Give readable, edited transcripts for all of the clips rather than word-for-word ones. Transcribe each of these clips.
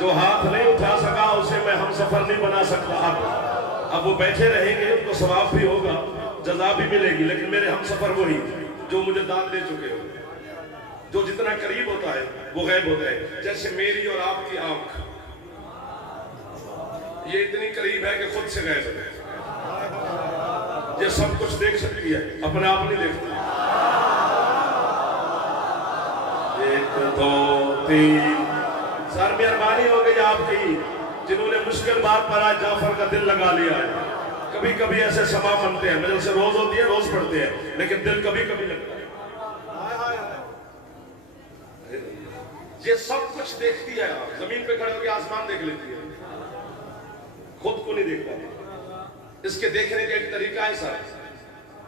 جو ہاتھ نہیں اٹھا سکا اسے میں ہم سفر نہیں بنا سکتا. اب وہ بیٹھے رہیں گے، ان کو ثواب بھی ہوگا، جزا بھی ملے گی، لیکن میرے ہم سفر وہی جو مجھے داد دے چکے ہو. جو جتنا قریب ہوتا ہے وہ غیب ہوتا ہے. جیسے میری اور آپ کی آنکھ یہ اتنی قریب ہے کہ خود سے غیب ہے. یہ سب کچھ دیکھ سکتی ہے، اپنے آپ نہیں دیکھتی. 1 2 3 سر مہربانی ہو گئی آپ کی جنہوں نے مشکل بات پر آج جعفر کا دل لگا لیا ہے. کبھی کبھی ایسے سما بنتے ہیں، مجلس روز ہوتی ہے، روز پڑھتے ہیں، لیکن دل کبھی کبھی لگتا ہے. یہ سب کچھ دیکھتی ہے. زمین پہ کھڑے ہو کے آسمان دیکھ لیتی ہے، خود کو نہیں دیکھ پاتی. اس کے دیکھنے کا ایک طریقہ ہے سر،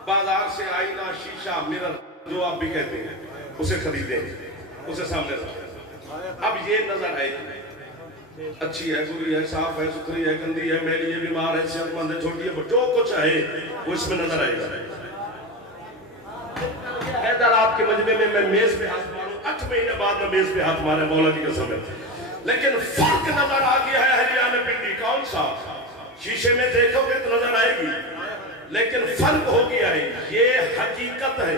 بازار سے آئینہ، شیشہ، مرر جو آپ بھی کہتے ہیں، اسے خریدیں، اسے سامنے رکھیں. اب یہ نظر آئے گی، اچھی ہے، بری ہے، صاف ہے، ستھری ہے، گندی ہے، میلی ہے، بیمار ہے، صحت مند ہے، چھوٹی ہے، جو کچھ ہے وہ اس میں نظر آئے گا. حیدر آپ کے مجمع میں میں میز پہ ہاتھ ماروں، 8 مہینے بعد میں میز پہ ہاتھ مارے، مولا کی قسم ہے. لیکن فرق نظر آ گیا ہے ہریانہ پنڈی. کون سا؟ شیشے میں دیکھو گے تو نظر آئے گی، لیکن فرق ہو گیا ہے. یہ حقیقت ہے،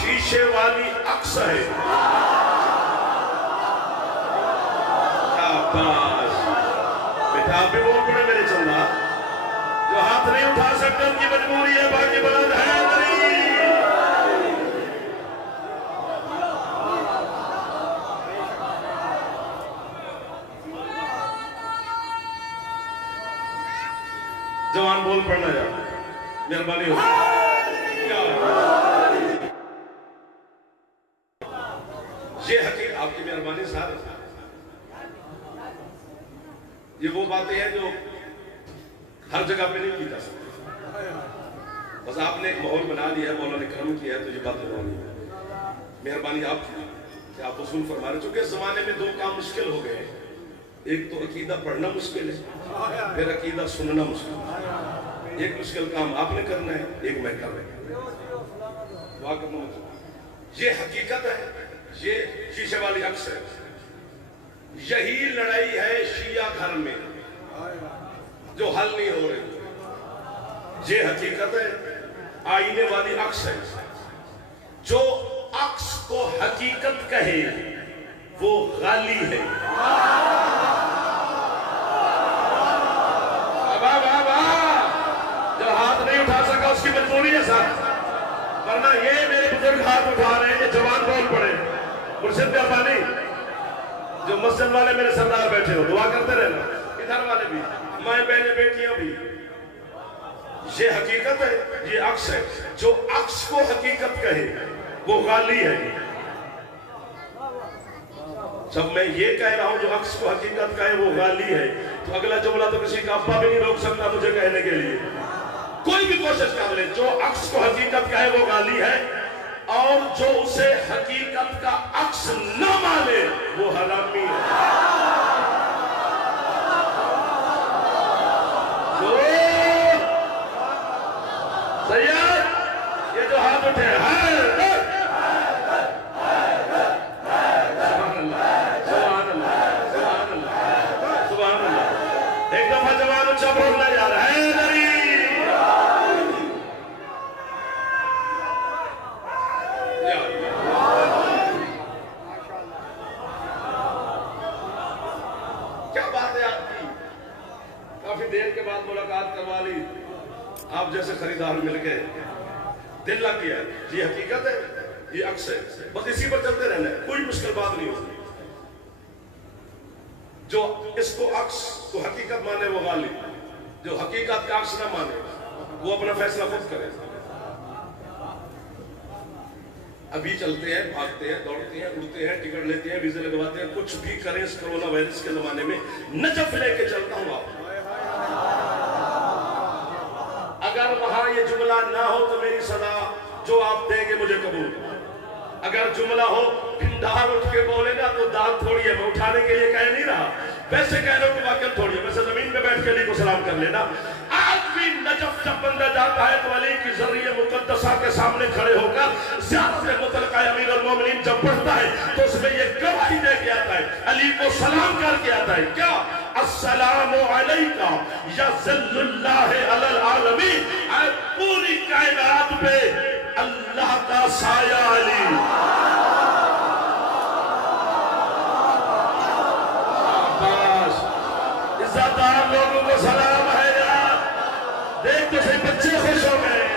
شیشے والی عکس ہے. بیٹا آپ بھی بول پڑے میرے چندہ. جو ہاتھ نہیں اٹھا سکتے ان کی مجبوری ہے، باقی بلند ہے نہیں. جوان بول پڑھنا جا، مہربانی ہو. یہ حقیقت آپ کی مہربانی صاحب. یہ وہ باتیں ہیں جو ہر جگہ پہ نہیں کی جا سکتی. بس آپ نے ایک ماحول بنا لیا ہے، مولا نے کرم کیا ہے، تو یہ بات بنانی ہے. مہربانی آپ کی کہ آپ وصول فرما رہے. چونکہ اس زمانے میں 2 کام مشکل ہو گئے ہیں. ایک تو عقیدہ پڑھنا مشکل ہے، پھر عقیدہ سننا مشکل ہے. ایک مشکل کام آپ نے کرنا ہے، ایک میں کر رہا ہوں. یہ حقیقت ہے، یہ شیشے والی عکس ہے. یہی لڑائی ہے شیعہ گھر میں جو حل نہیں ہو رہی. یہ حقیقت ہے، آئینے والی عکس ہے. جو عکس کو حقیقت کہے وہ غالی ہے. جو ہاتھ نہیں اٹھا سکا اس کی مجبوری ہے سر، ورنہ یہ میرے بزرگ ہاتھ اٹھا رہے ہیں. یہ جوان بول پڑے. مرشد مہربانی، جو مسجد والے میرے سردار بیٹھے ہو دعا کرتے رہنا، ادھر والے بھی، مائیں بہنیں بیٹیاں بھی. یہ حقیقت ہے، یہ عکس ہے. جو عکس کو حقیقت کہے وہ غالی ہے. جب میں یہ کہہ رہا ہوں جو عکس کو حقیقت کہے وہ غالی ہے، تو اگلا جملہ تو کسی کا ابا بھی نہیں روک سکتا مجھے کہنے کے لیے. کوئی بھی کوشش کر لے، جو عکس کو حقیقت کہے وہ غالی ہے، اور جو اسے حقیقت کا عکس نہ مانے وہ حرامی ہے. سید یہ جو ہاتھ اٹھے ہیں، سبحان اللہ، سبحان اللہ، سبحان اللہ، سبحان اللہ. ایک دفعہ جوان اچھا بولنا جا رہا ہے. دیر کے بعد ملاقات کروا لی، آپ جیسے خریدار مل گئے، دل لگ گیا. یہ حقیقت ہے، یہ عکس ہے. بس اسی پر چلتے رہنا ہے، کوئی مشکل بات نہیں ہوتی. جو اس کو عکس کو حقیقت مانے وہ غالی، جو حقیقت کا عکس نہ مانے وہ اپنا فیصلہ خود کرے. ابھی چلتے ہیں، بھاگتے ہیں، دوڑتے ہیں، اڑتے ہیں، ٹکٹ لیتے ہیں، ویزے لگواتے ہیں، کچھ بھی کریں اس کرونا وائرس کے زمانے میں نجف لے کے چلتا ہوں. آپ اگر وہاں یہ جملہ نہ ہو تو میری صدا جو آپ دیں گے مجھے قبول. اگر جملہ ہو پھندار اٹھ کے بولے گا تو داد تھوڑی ہے، میں اٹھانے کے لیے کہہ نہیں رہا، ویسے کہہ رہا ہوں کہ واقعہ تھوڑی ہے. ویسے زمین پہ بیٹھ کے علی کو سلام کر لینا. آج بھی نجف جب بندہ جاتا ہے تو علی کی ذریعہ مقدسہ کے سامنے کھڑے ہو کر زیارت مطلقہ امیر المومنین جب پڑھتا ہے تو اس میں یہ گواہی دے کے آتا ہے، علی کو سلام کر کے آتا ہے، کیا السلام علیکہ یا ذل اللہ علی العالمین، اے پوری کائنات پہ اللہ کا سایہ علی۔ عزت دار لوگوں کو سلام ہے یار، دیکھ تو صحیح بچے خوش ہو گئے ہیں۔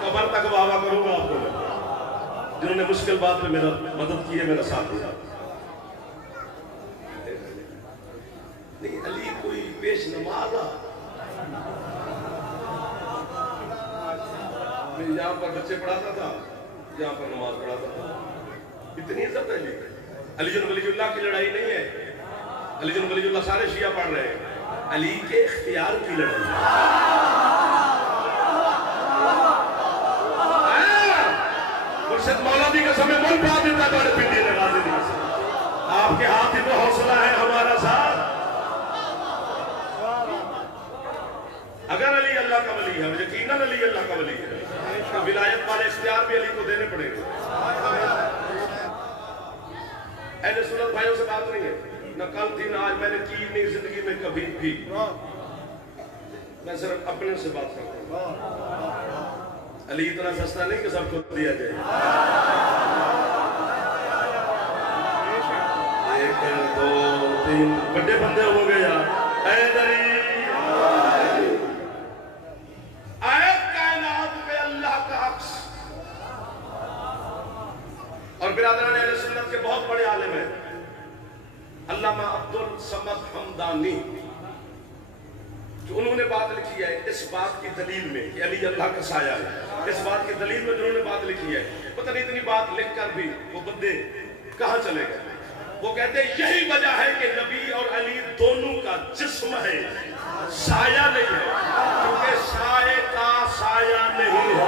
کمر تک واہ کروں گا آپ کو، جنہوں نے مشکل بات میں میرا مدد کی ہے، میرا ساتھ دیا۔ نہیں علی کوئی پیش نماز میں یہاں پر بچے پڑھاتا تھا، یہاں پر نماز پڑھاتا تھا، اتنی عزت ہے علی جن ولی اللہ کی لڑائی نہیں ہے، علی جن ولی اللہ سارے شیعہ پڑھ رہے ہیں، علی کے اختیار کی لڑائی مرشد مولوی کا سمیں مول پڑھا دیتا تو پنڈی لگا دیتا۔ آپ کے ہاتھ ہی تو حوصلہ ہے ہمارا ساتھ۔ اگر علی اللہ کا ولی ہے، یقیناً علی اللہ کا ولی ہے، تو ولایت والے اختیار بھی علی کو دینے پڑیں گے۔ اہل سنت بھائیوں سے بات نہیں ہے، نہ کل تھی نہ آج میں نے کی نہیں زندگی میں کبھی بھی، میں صرف اپنے سے بات کرتا ہوں۔ علی اتنا سستا نہیں کہ سب کو دیا جائے۔ ایک دو تین بڑے بندے ہو گئے یار، حیدری اور برادران اہل سنت کے بہت بڑے عالم ہیں، علامہ عبدالصمد حمدانی، جو انہوں نے بات لکھی ہے اس بات کی دلیل میں کہ علی اللہ کا سایہ ہے، اس بات کی دلیل میں جو انہوں نے بات لکھی ہے، پتہ نہیں اتنی بات لکھ کر بھی وہ بندے کہاں چلے گئے۔ وہ کہتے ہیں یہی وجہ ہے کہ نبی اور علی دونوں کا جسم ہے، سایہ نہیں ہے، کیونکہ سایہ کا سایہ نہیں ہے۔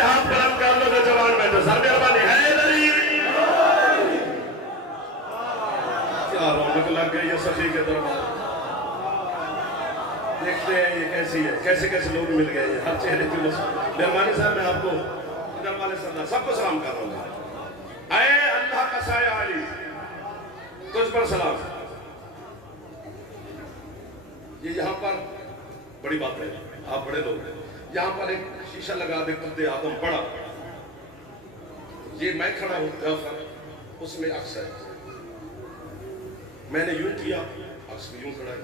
ہاتھ بلند کر لو جو جوان بیٹھو، سر مہربانی ہے دری کیا رونق لگ گئی ہے سخی کے دربار۔ دیکھتے ہیں یہ کیسی ہے، کیسے کیسے لوگ مل گئے ہیں، ہر چہرے کی مہربانی صاحب میں آپ کو ادھر والے سردار سب کو سلام کر رہا ہوں۔ اے اللہ کا سایہ علی، تجھ پر سلام۔ یہ یہاں پر بڑی بات ہے، آپ بڑے لوگ ہیں، یہاں پر ایک شیشہ لگا دے قد آدم بڑا، یہ میں کھڑا ہوں کافر، اس میں عکس ہے، میں نے یوں کیا، عکس بھی یوں کھڑا ہے۔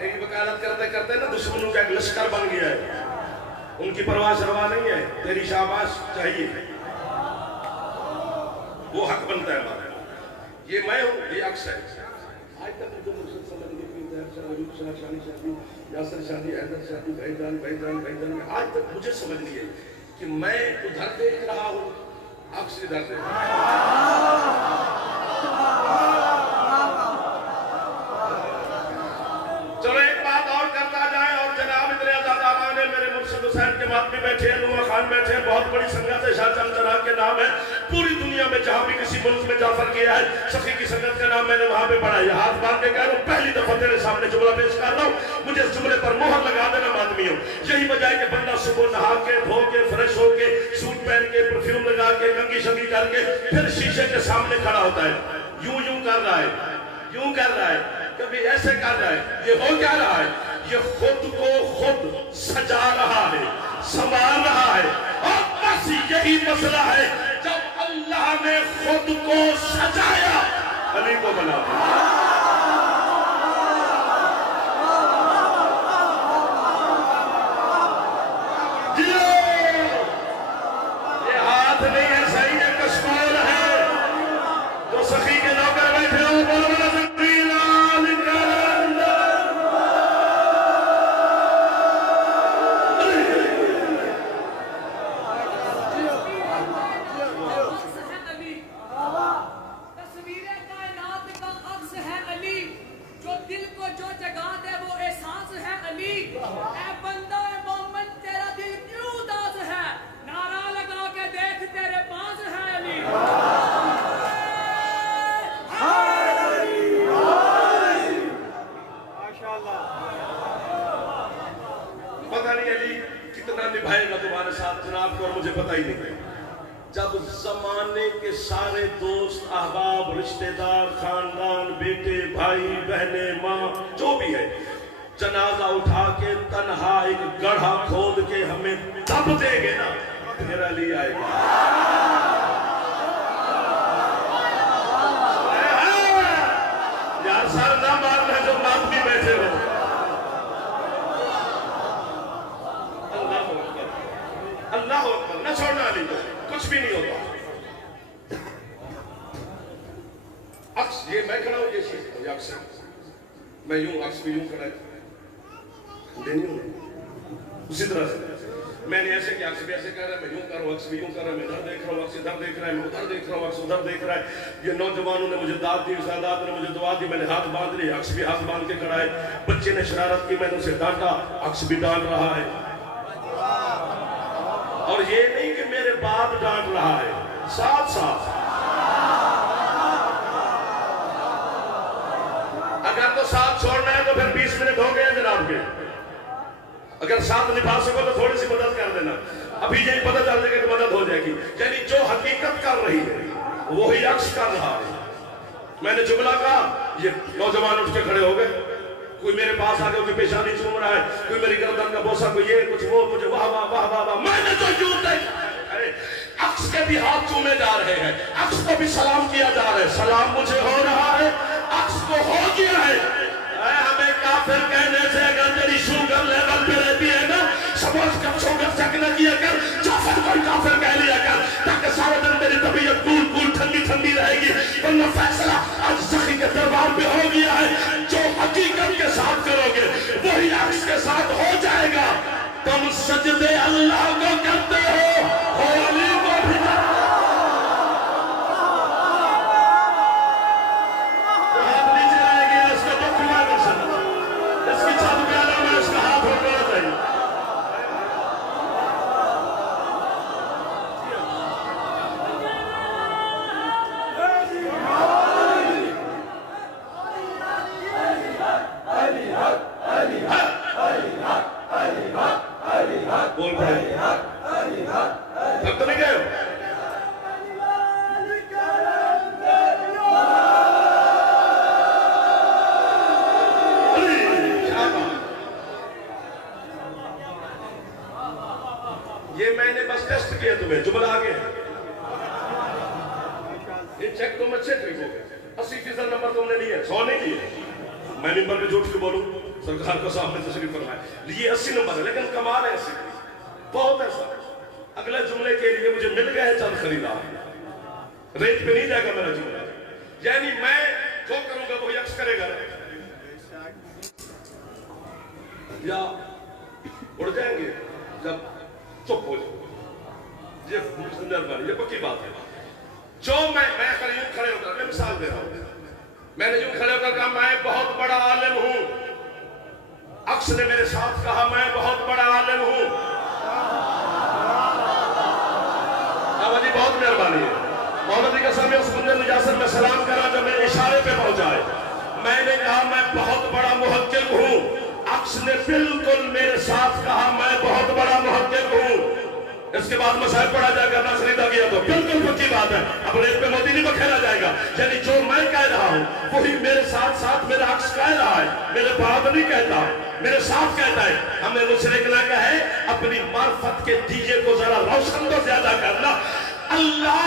ایک وکالت کرتے کرتے نا دشمنوں کا ایک لشکر بن گیا ہے، ان کی پرواہ شروا نہیں ہے، تیری شاباش چاہیے، وہ حق بنتا ہے ہمارا۔ یہ میں ہوں، یہ عکس ہے۔ آج تک مجھے مرشد سمجھ نہیں کی ایوب شاہ، شانی شادی، یاسر شادی، حیدر شادی، بھائی جان، آج تک مجھے سمجھ نہیں ہے کہ میں ادھر دیکھ رہا ہوں، عکس ادھر دیکھ رہا ہوں۔ چلو ایک بات اور کرتا جائے، اور جناب اتنے عزاداران ہیں، میرے مرشد حسین کے بعد بھی بیٹھے ہیں، نوح خان بیٹھے ہیں، بہت بڑی سنگت ہے، شاہ چند جناب کے نام ہے، پوری دنیا میں جہاں بھی کسی ملک میں جعفر کیا ہے، سخی کی سنگت کا نام میں نے وہاں پہ پڑھا ہے۔ ہاتھ باندھ کے کہہ رہا ہوں، پہلی دفعہ تیرے سامنے جملہ پیش کر رہا ہوں، مجھے اس جملے پر مہر لگا دینا مادمیوں۔ یہی وجہ ہے کہ بندہ صبح نہا کے دھو کے فریش ہو کے سوٹ پہن کے پرفیوم لگا کے کنگھی شنگھی کر کے پھر شیشے کے سامنے کھڑا ہوتا ہے، یوں کر رہا ہے، یوں کر رہا ہے، کبھی ایسے کر رہا ہے۔ یہ ہو کیا رہا ہے؟ یہ خود کو خود سجا رہا ہے، سنبھال رہا ہے، اور بس یہی مسئلہ ہے۔ جب اللہ نے خود کو سجایا علی کو بنا دیا. یہ ہاتھ نہیں ہے صحیح ہے کشکول ہے. جو سخی کے نوکر بیٹھے ہو بولو بولو تکبیر علی نبھائے گا تمہارے ساتھ جناب کو اور مجھے پتہ ہی نہیں. جب زمانے کے سارے دوست احباب رشتہ دار خاندان بیٹے بھائی بہنیں ماں جو بھی ہے جنازہ اٹھا کے تنہا ایک گڑھا کھود کے ہمیں دب دے گے نا پھر علی آئے گا. یار سر نہ مارنا جو بات بھی بیٹھے ہو. اللہ اکبر نہ چھوڑنا علی کو کچھ بھی نہیں ہوتا. عکس یہ میں کھڑا ہوں یہ چیز یہ عکس ہے میں یوں عکس بھی یوں کھڑا ہے نہیں ہوں اسی طرح سے میں نے ایسے کہ عکس بھی ایسے کہہ رہا ہے میں یوں کر رہا ہوں عکس بھی یوں کر رہا ہے میں ادھر دیکھ رہا ہوں عکس ادھر دیکھ رہا ہے میں ادھر دیکھ رہا ہوں عکس ادھر دیکھ رہا ہے. یہ نوجوانوں نے مجھے داد دی سادات نے مجھے دعا دی میں نے ہاتھ باندھ لی عکس بھی ہاتھ باندھ کے کھڑا ہے. بچے نے شرارت کی میں نے اسے ڈانٹا عکس بھی ڈانٹ رہا ہے. اور یہ نہیں کہ میرے باپ ڈانٹ رہا ہے ساتھ ساتھ اگر تو ساتھ چھوڑنا ہے تو پھر 20 منٹ ہو گئے جناب کے. اگر ساتھ نبھا سکو تو تھوڑی سی مدد کر دینا. ابھی یہی پتہ چل جائے گا کہ مدد ہو جائے گی. یعنی جو حقیقت کر رہی ہے وہی عکس کر رہا ہے. میں نے جملہ کہا یہ نوجوان اٹھ کے کھڑے ہو گئے. کوئی میرے پاس آ گیا کوئی پیشانی چوم رہا ہے کوئی میری گردن کا بوسہ کوئی یہ کچھ وہ مجھے واہ واہ واہ واہ واہ. میں نے تو یوں دیکھا عکس کے بھی ہاتھ چومے جا رہے ہیں عکس کو بھی سلام کیا جا رہا ہے. سلام مجھے ہو رہا ہے عکس کو ہو گیا ہے. ہمیں کافر کہنے سے اگر تیری شوگر لیول پہ رہتی ہے نا سمجھ کر شوگر چیک نہ کیا کر جعفر کوئی کافر کہہ لیا کر تاکہ سارے دن میری طبیعت کول کول ٹھنڈی ٹھنڈی رہے گی. ورنہ فیصلہ آج سخی کے دربار پہ ہو گیا ہے. جو حقیقت کے ساتھ کرو گے وہی عکس کے ساتھ ہو جائے گا. تم سجدے اللہ کو کرتے ہو علی کو بھی بول پڑے تب تو نہیں گئے ہو. یہ میں نے بس ٹیسٹ کیا تمہیں جملہ آگے یہ چیک تم اچھے ٹھیک ہو گئے. 80% نمبر تم نے لیے 100 نہیں لیے. میں نمبر پہ جھوٹ کے بولوں سرکار کو سامنے تشریف فرمائے یہ 80 نمبر ہے لیکن کمال ہے 80 بہت ایسا. اگلے جملے کے لیے مجھے مل گئے چند خریدار ریٹ پہ نہیں جائے گا میرا جملہ. یعنی میں جو کروں گا وہی عکس کرے گا یا اڑ جائیں گے جب چپ ہو جائے. یہ پکی بات ہے. جو میں یوں کھڑے ہو کر میں مثال دے رہا ہوں. میں نے یوں کھڑے ہو کر کہا میں بہت بڑا عالم ہوں. عکس نے میرے ساتھ کہا میں بہت بڑا عالم ہوں. آبادی بہت مہربانی ہے. محمد کا سامنے اس منظر نجاست میں سلام کرا جب میرے اشارے پہ پہنچائے. میں نے کہا میں بہت بڑا محقق ہوں. عکس نے بالکل میرے ساتھ کہا میں بہت بڑا محقق ہوں. اس کے بعد مسائل پڑھا جائے گا نہ خریدا گیا تو بالکل پکی بات ہے. اب ریت پہ موتی نہیں بکھیرا جائے گا. یعنی جو میں کہہ رہا ہوں وہی میرے ساتھ ساتھ میرا عکس کہہ رہا ہے. میرے بعد نہیں کہتا میرے ساتھ کہتا ہے. ہمیں مشرک نہ کہے اپنی معرفت کے دیے کو ذرا روشن تو زیادہ کرنا. اللہ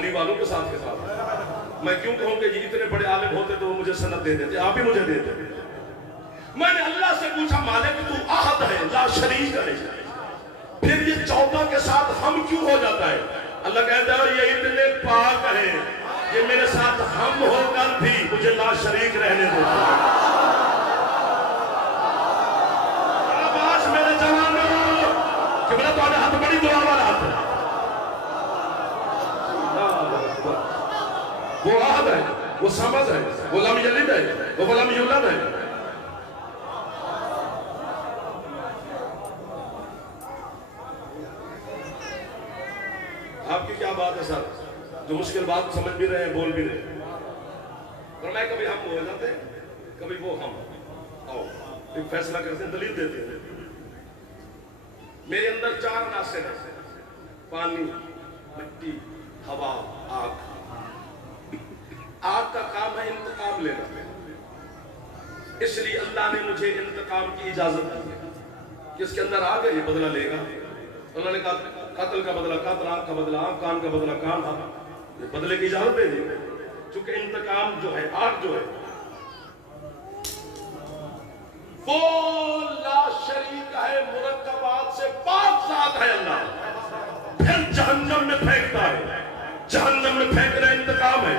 علی والوں کے ساتھ میں کیوں کہوں کہ یہ اتنے بڑے عالم ہوتے تو وہ مجھے سند دے دیتے، آپ ہی مجھے دیتے۔ میں نے اللہ سے پوچھا مالک تو احد ہے، لا شریک ہے، پھر یہ 14 کے ساتھ ہم کیوں ہو جاتا ہے؟ اللہ کہتا ہے یہ اتنے پاک ہیں، یہ میرے ساتھ ہم ہو کر بھی مجھے لا شریک رہنے دیتے ہیں۔ آواز میرے جوانوں کہ میرا تو ہاتھ بڑی دعا والا ہاتھ ہے، وہ احد ہے، وہ صمد ہے، وہ لم یلد ہے، وہ لم یولد ہے۔ آپ کی کیا بات ہے سر جو مشکل بات سمجھ بھی رہے ہیں، بول بھی رہے ہیں؟ اور میں کبھی ہم ہو جاتے ہیں، کبھی وہ ہم آؤ ایک فیصلہ کرتے ہیں، دلیل دیتے ہیں۔ میرے اندر 4 عناصر ہیں، پانی، مٹی، ہوا، آگ۔ آگ کا کام ہے انتقام لینا، اس لیے اللہ نے مجھے انتقام کی اجازت دی ہے کہ اس کے اندر آگ ہے، یہ بدلہ لے گا۔ اللہ نے کہا قتل کا بدلہ قتل، آنکھ کا بدلہ آنکھ، کان کا بدلہ کان، یہ بدلے کی اجازت دے دی، چونکہ انتقام جو ہے، آگ جو ہے وہ لا شریک ہے، مرکبات سے پاک ذات ہے اللہ، پھر جہنم میں پھینکتا ہے، جہنم میں پھینکنا انتقام ہے۔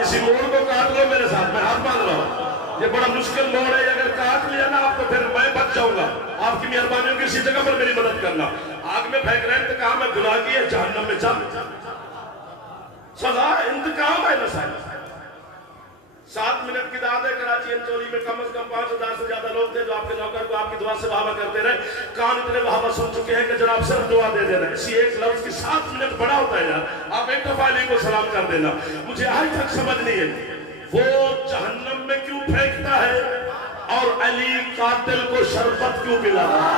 اسی موڑ کو کاٹ لو میرے ساتھ، میں ہاتھ باندھ رہا ہوں، یہ بڑا مشکل موڑ ہے، اگر کاٹ لیا نا آپ تو پھر میں بچ جاؤں گا، آپ کی مہربانی ہوگی اسی جگہ پر میری مدد کرنا۔ آگ میں پھینک رہے ہیں، انتقام ہے، گناہ کی ہے، جہنم میں چل، سزا انتقام ہے نسائل۔ 7 منٹ کی دعوت ہے کراچی انچولی میں، کم از کم 5000 سے زیادہ لوگ تھے جو آپ کے نوکر کو آپ کی دعا سے وہابہ کرتے رہے، کان اتنے وہابہ سن چکے ہیں کہ جناب صرف دعا دے دینا، اسی ایک لفظ کی 7 منٹ بڑا ہوتا ہے یار، آپ ایک دفعہ علی کو سلام کر دینا۔ مجھے آج تک سمجھ نہیں ہے وہ جہنم میں کیوں پھینکتا ہے اور علی قاتل کو شربت کیوں پلاتا ہے؟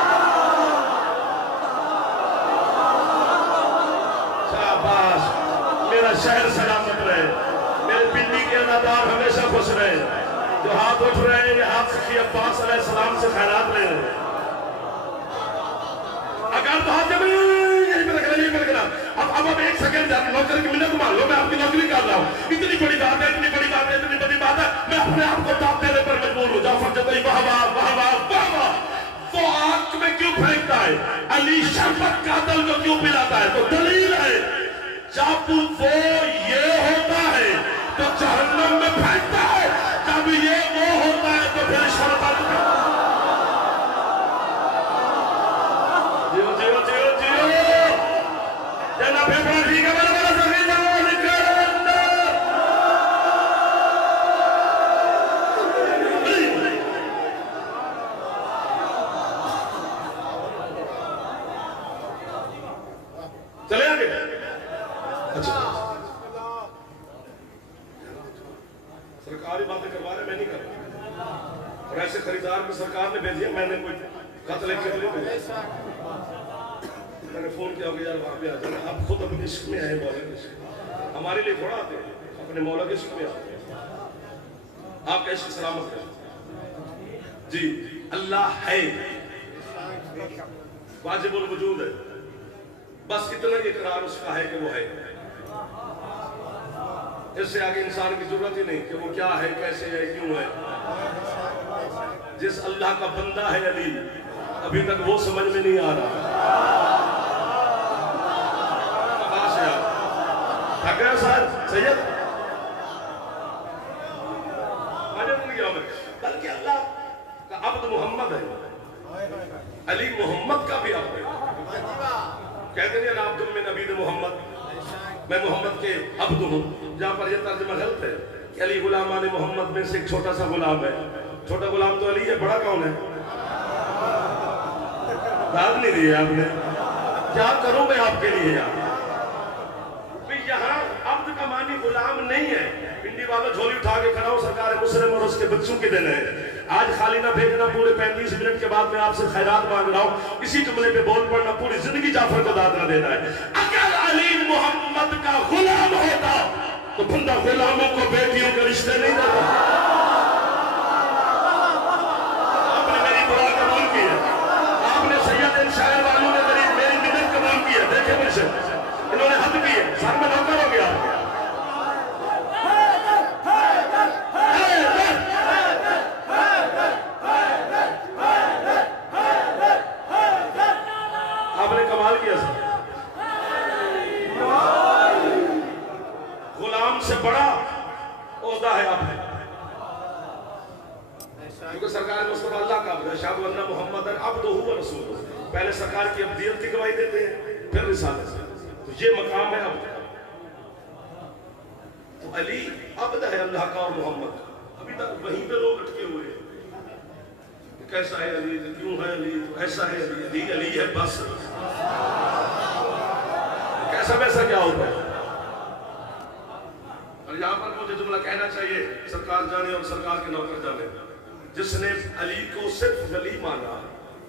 شاباش، میرا شہر سلامت رہے، میرے پنڈی کے ادادار ہمیشہ خوش رہے، جو ہاتھ اٹھ رہے ہیں یہ ہاتھ سخی عباس علیہ السلام سے خیرات لے رہے ہیں۔ اگر تو ہاتھ جب یہی پہ رکھنا، یہی پہ رکھنا، اب ایک سیکنڈ نوکر کی منت مان لو، میں آپ کی نوکری کر رہا ہوں، اتنی بڑی بات ہے، اتنی بڑی بات ہے، اتنی بڑی بات ہے، میں اپنے آپ کو داد دینے پر مجبور ہوں۔ جعفر جدئی واہ واہ واہ واہ واہ واہ، وہ آگ میں کیوں پھینکتا ہے؟ علی شربت قاتل کو کیوں پلاتا ہے؟ تو دلیل ہے جب وہ یہ ہوتا ہے تو جہنم میں پھینکتا ہے، جب یہ وہ ہوتا ہے تو پھر شربت میں۔ جیو جیو جیو جیو، جناب پھیپڑا ٹھیک ہے، میرے بڑا سخی جاؤ نکل اندر۔ چلے آگے۔ اچھا سرکاری باتیں کروا رہے، میں نہیں کر رہا، اور ایسے خریدار کو سرکار نے بھیجیا، میں نے کوئی خط لکھ کے نہیں بھیجا، میں نے فون کیا کہ یار وہاں پہ آ جانا، آپ خود اپنے عشق میں آئے، مولا کے عشق، ہمارے لیے تھوڑا آتے ہیں، اپنے مولا کے عشق میں آتے ہیں، آپ کا عشق سلامت کریں۔ جی اللہ ہے، واجب الوجود ہے، بس اتنا ہی اقرار اس کا ہے کہ وہ ہے، اس سے آگے انسان کی ضرورت ہی نہیں کہ وہ کیا ہے، کیسے ہے، کیوں ہے۔ جس اللہ کا بندہ ہے علی، ابھی تک وہ سمجھ میں نہیں آ رہا۔ تھک گئے صاحب سید، بلکہ اللہ کا عبد محمد ہے، علی محمد کا بھی عبد ہے، کہتے ہیں نا عبد من عبید محمد، میں محمد کے عبد ہوں، جہاں پر یہ ترجمہ غلط ہے کہ علی غلامان محمد میں سے ایک چھوٹا سا غلام ہے، چھوٹا غلام تو علی ہے، بڑا کون ہے؟ داد نہیں دی آپ نے، کیا کروں میں آپ کے لیے یار؟ یہاں عبد کا معنی غلام نہیں ہے، پنڈی والا جھولی اٹھا کے کھڑا ہو سرکار مسلم اور اس کے بچوں کے دن ہے، آج خالی نہ بھیجنا، پورے 35 منٹ کے بعد میں آپ سے خیرات مانگ رہا ہوں، اسی جملے پہ بول پڑنا، پوری زندگی جعفر کو داد نہ دینا ہے۔ اگر علی محمد کا غلام ہوتا تو بندہ غلاموں کو بیٹیوں کے رشتے نہیں دیتا۔ آپ نے میری دعا قبول کی ہے، آپ نے سید ان شاعر والوں نے کمال کیا سر. غلام سے بڑا عہدہ ہے آپ. کیونکہ سرکار مصطفیٰ اللہ کا عبد ہے. اشہد ان محمد عبدہ و رسولہ. پہلے سرکار کی عبدیت کی گواہی دیتے ہیں, پھر رسالت سے. تو یہ مقام ہے عبد کا. تو علی عبد ہے اللہ کا اور محمد کا. ابھی تک وہیں پہ لوگ اٹکے ہوئے ہیں. کیسا ہے علی, کیوں ہے علی, تو ایسا ہے علی, علی علی ہے بس. کیسا ویسا کیا ہوتا ہے. اور یہاں پر مجھے جملہ کہنا چاہیے, سرکار جانے اور سرکار کے نوکر جانے. جس نے علی کو صرف ولی مانا,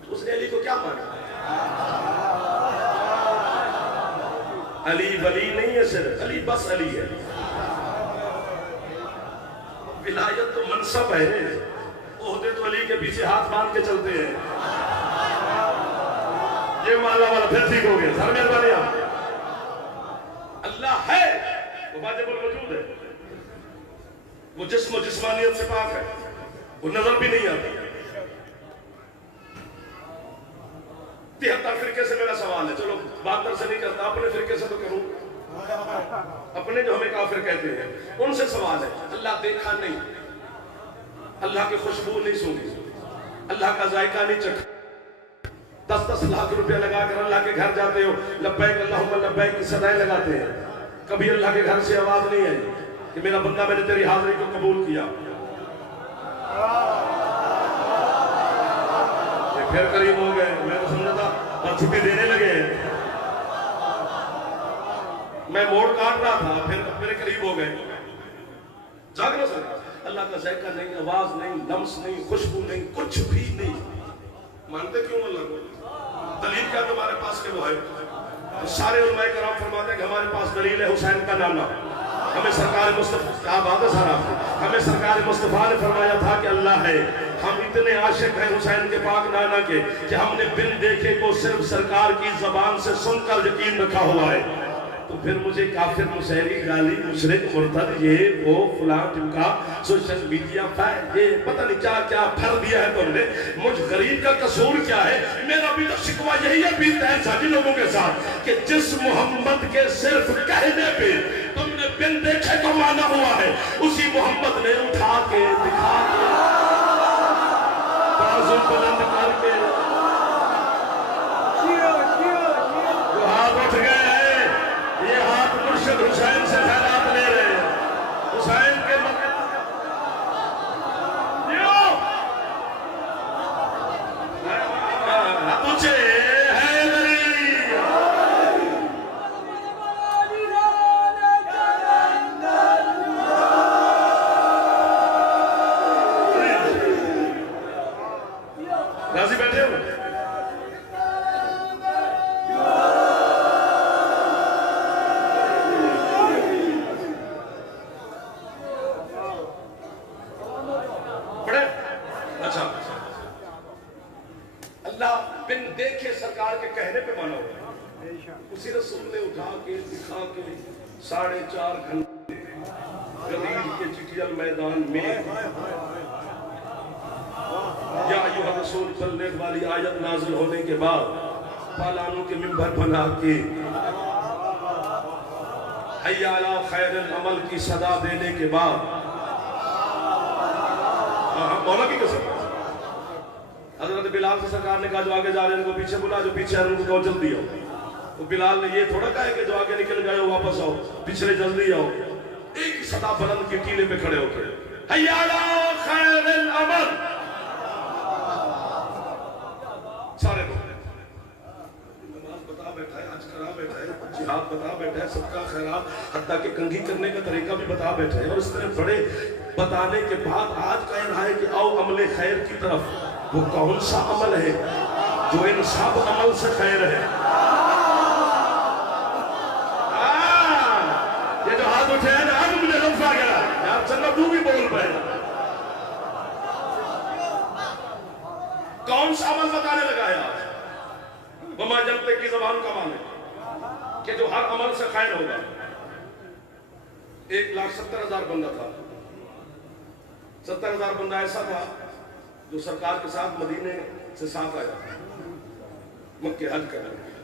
اس نے علی کو کیا مانا. علی ولی نہیں ہے صرف, علی بس علی ہے. ولایت تو منصب ہے, عہدے تو علی کے پیچھے ہاتھ باندھ کے چلتے ہیں. یہ مالا والا پھر ٹھیک ہو گیا. سر مہربانی آپ. اللہ ہے وہ واجب الوجود ہے, وہ جسم و جسمانیت سے پاک ہے, وہ نظر بھی نہیں آتی. 73 فرقے سے میرا سوال ہے, چلو 72 سے نہیں کرتا, اپنے فرقے سے تو کروں. اپنے جو ہمیں کافر کہتے ہیں ان سے سوال ہے. اللہ دیکھا نہیں, اللہ کی خوشبو نہیں سونگی, اللہ کا ذائقہ نہیں چکھا. 10-10 لاکھ روپیہ لگا کر اللہ کے گھر جاتے ہو, لبیک اللہم لبیک کی صدائیں لگاتے ہیں. کبھی اللہ کے گھر سے آواز نہیں آئی کہ میرا بندہ میں نے تیری حاضری کو قبول کیا. یہ پھر قریب ہو گئے. میں تو سمجھا تھا اور چھٹی دینے لگے ہیں. میں موڑ کاٹ رہا تھا, پھر میرے قریب ہو گئے. جاگنا سر, اللہ کا ذائقہ نہیں, آواز نہیں, لمس نہیں, خوشبو نہیں, کچھ بھی نہیں. مانتے کیوں اللہ کو؟ دلیل کیا تمہارے پاس کہ وہ ہے؟ تو سارے علماء کرام فرماتے ہیں کہ ہمارے پاس دلیل ہے حسین کا نانا. ہمیں سرکار مصطفیٰ, کیا بات ہے سارا, ہمیں سرکار مصطفیٰ نے فرمایا تھا کہ اللہ ہے. ہم اتنے عاشق ہیں حسین کے پاک نانا کے کہ ہم نے بن دیکھے کو صرف سرکار کی زبان سے سن کر یقین رکھا ہوا ہے. تو پھر مجھے کافر, مشہری, گالی, مشرک, مرتد, یہ وہ فلاں ٹمکا, سوشل میڈیا پر یہ پتہ نہیں کیا کیا پھر دیا ہے تم نے. مجھ غریب کا قصور کیا ہے؟ میرا بھی تو شکوہ یہی ہے بیت ہے ساتھی لوگوں کے ساتھ کہ جس محمد کے صرف کہنے پہ تم نے بن دیکھے کو مانا ہوا ہے, اسی محمد نے اٹھا کے دکھا کے بازو بلند کر کے جو ہاتھ اٹھ گئے ہیں, یہ ہاتھ مرشد حسین سے خیرات لے رہے ہیں. حسین کے تجھے ہے راضی بیٹھے ہو. بن دیکھے سرکار کے کہنے پہ مانا ہوا ہے. اسی رسول نے اٹھا کے دکھا کے 4.5 گھنٹے غدیر کے چٹیل میدان میں یا ایوہ رسول بلغ والی آیت نازل ہونے کے بعد پالانوں کے منبر بنا کے حی علی خیر العمل کی صدا دینے کے بعد مولا کی قسم حضرت بلال سے سرکار نے کہا جو آگے جا رہے ہیں ان کو پیچھے بلا, جو پیچھے آ رہے ہیں ان کو جلدی آؤ. تو بلال نے یہ تھوڑا کہا ہے کہ جو آگے نکل گئے ہو واپس آؤ, پچھلے جلدی آؤ. ایک ہی صدا بلند کی ٹیلے پہ کھڑے ہو کے حی علی خیر العمل. سارے لوگ نماز بتا بیٹھا ہے, حج کرا بیٹھا ہے, جہاد بتا بیٹھا ہے, صدقہ خیرات حتیٰ کہ کنگھی کرنے کا طریقہ بھی بتا بیٹھا ہے. اور اس طرح بڑے بتانے کے بعد آج کہہ رہا ہے کہ آؤ عمل خیر کی طرف. وہ کون سا عمل ہے جو ان سب عمل سے خیر ہے؟ یہ جو ہاتھ اٹھے ہیں نا, اب مجھے لفظ آ گیا یار, چلو تو بھی بول پائے. کون سا عمل بتانے لگا ہے آج؟ وما جنتے کی زبان کا معنی کہ جو ہر عمل سے خیر ہوگا. 1,70,000 بندہ تھا. 70,000 بندہ ایسا تھا جو سرکار کے ساتھ مدینے سے ساتھ آیا, مکہ حج کرنے.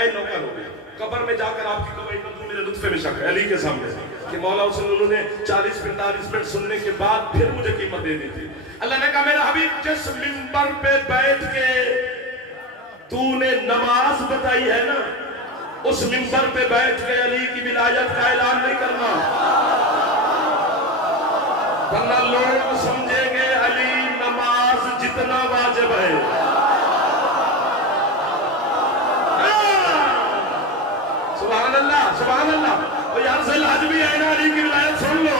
میں نوکر ہو گیا. قبر میں جا کر آپ کی گواہی پر میرے لطفے میں شک ہے علی کے سامنے کہ مولا حسین انہوں نے 40-45 منٹ سننے کے بعد پھر مجھے قیمت دے دی تھی. اللہ نے کہا میرا حبیب جس منبر پہ بیٹھ کے تو نے نماز بتائی ہے نا اس منبر پہ بیٹھ کے علی کی ولایت کا اعلان نہیں کرنا ورنہ لوگ سمجھیں گے علی نماز جتنا واجب ہے. سبحان اللہ سبحان اللہ. اور یار سے لازمی ہے نا علی کی ولایت سن لو.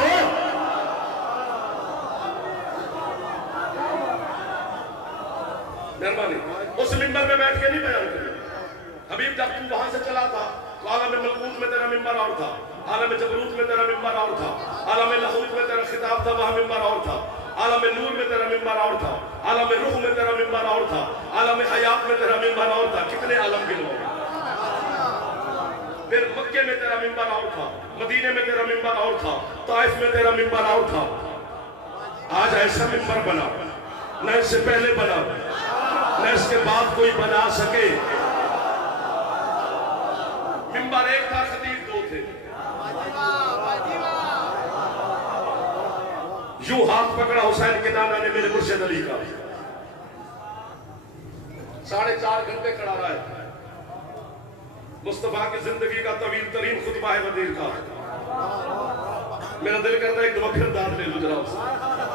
مہربانی اس منبر میں بیٹھ کے نہیں بیان کریں. حبیب جب تو وہاں سے چلا تھا تو عالم ملکوت میں تیرا منبر اور تھا, عالم جبروت میں تیرا منبر اور تھا, عالم لاہوت میں تیرا خطاب تھا وہاں منبر اور تھا, عالم نور میں تیرا منبر اور تھا, عالم روح میں تیرا منبر اور تھا, عالم حیات میں تیرا منبر اور تھا. کتنے عالم گنو گے. پھر مکے میں تیرا منبر اور تھا, مدینے میں تیرا منبر اور تھا, طائف میں تیرا منبر اور تھا. آج ایسا منبر بنا نہ اس سے پہلے بنا نہ اس کے بعد کوئی بنا سکے. منبر ایک تھا, خطیب دو تھے. یوں ہاتھ پکڑا حسین کے نانا نے میرے مرشد علی کا, 4.5 گھنٹے کھڑا رہا ہے. مصطفیٰ کی زندگی کا طویل ترین خطبہ ہے ودیر کا. میرا دل کرتا ہے ایک دفعہ پھر داد لے لوں ذرا سے,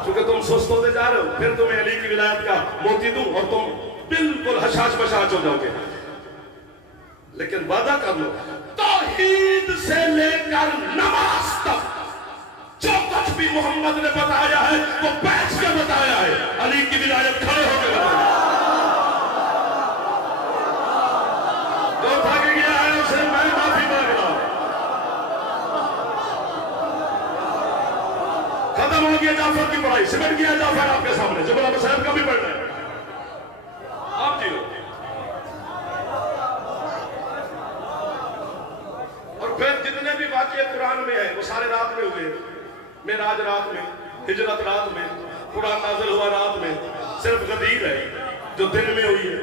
چونکہ تم سست ہوتے جا رہے ہو. پھر تمہیں علی کی ولایت کا موتی دوں اور تم بالکل حشاش بشاش ہو جاؤ گے. لیکن وعدہ کر لو توحید سے لے کر نماز تک جو کچھ بھی محمد نے بتایا ہے وہ بیٹھ کے بتایا ہے. علی کی ولایت کھڑے ہو کے بتایا. جو تھک گیا ہے اسے میں معافی مانگ رہا ہوں. ختم ہو گیا جعفر کی پڑھائی, سمٹ گیا جعفر آپ کے سامنے. جبل ابو صاحب کا بھی پڑھنا ہے آپ جی. اور پھر جتنے بھی واقعے قرآن میں ہیں وہ سارے رات میں ہوئے. معراج رات میں, ہجرت رات میں, قرآن نازل ہوا رات میں. صرف غدیر ہے جو دن میں ہوئی ہے.